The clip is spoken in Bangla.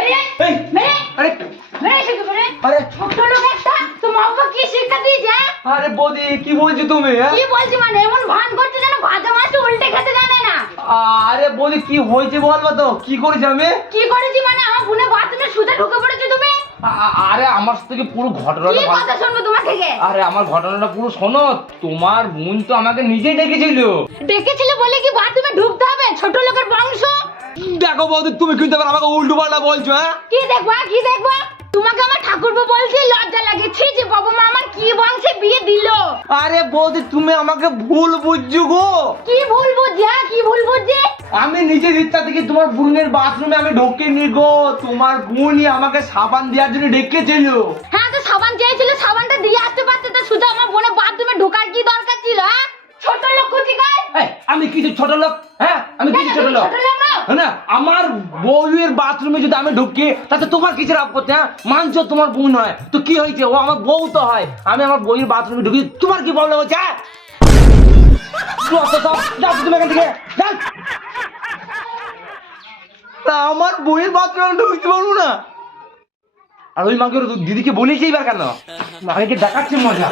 আরে। তোমার হ্যাঁ? আরে বৌদি কি বলছো তুমি কি বলছি মানে এমন ভান করছে যেন ভাজা মাছ উল্টে খেতে জানে না। আরে বৌদি কি হয়েছে বলবা তো? কি করেছি আমি? কি করেছি মানে আমার বোনে বাথরুমে শুতে ঢুকে পড়েছে তুমি? আ- আ- আরে আমার থেকে পুরো ঘটনাটা কথা শুনব তোমার থেকে? আরে আমার ঘটনাটা পুরো শোনো তোমার বোন তো আমাকে নিজেই ডেকেছিল। ডেকেছিল বলে কি বাথরুমে ঢুকতে হবে? ছোট লোকের বংশ? দেখো বৌদি তুমি কিন্তু আবার আমাকে উল্টো পাল্টা বলছো হ্যাঁ? কি দেখবা কি দেখবা? তোমাকে আমার ঠাকুরপো বলছি লজ্জা লাগে ছি ছি বাবা মা আমার কি বংশে বিয়ে দিল। আরে বৌদি তুমি আমাকে ভুল বুঝছ গো। কি ভুল বুঝছি হ্যাঁ কি ভুল বুঝছি? আমি নিজের ইচ্ছা থেকে তোমার বোনের বাথরুমে আমি ঢোকিনি গো। তোমার বোনই আমাকে সাবান দেওয়ার জন্য ডেকেছিল। হ্যাঁ তো সাবান চেয়েছিল সাবানটা দিয়ে আসতে পারতে তো শুধু আমার বোনে বাথরুমে ঢোকার কি দরকার ছিল হ্যাঁ? ছোট লোক এই, আমি কিছু ছোট লোক হ্যাঁ? আমি কিছু ছোট লোক। ছোট লোক না না আমার বউয়ের বাথরুমে যদি আমি ঢুকি, তাতে তোমার কিসের আপত্তি হ্যাঁ? মানছো তোমার বোন হয় তো কি হয়েছে? ও আমার বউ তো হয়। আমি আমার বউয়ের বাথরুমে ঢুকি, তোমার কি প্রবলেম হচ্ছে হ্যাঁ? আমার বউয়ের বাথরুমে ঢুকতে পারব না। আর ওই মাকে দিদিকে বলেছি এবার কেন? মাকে দেখাচ্ছে মজা?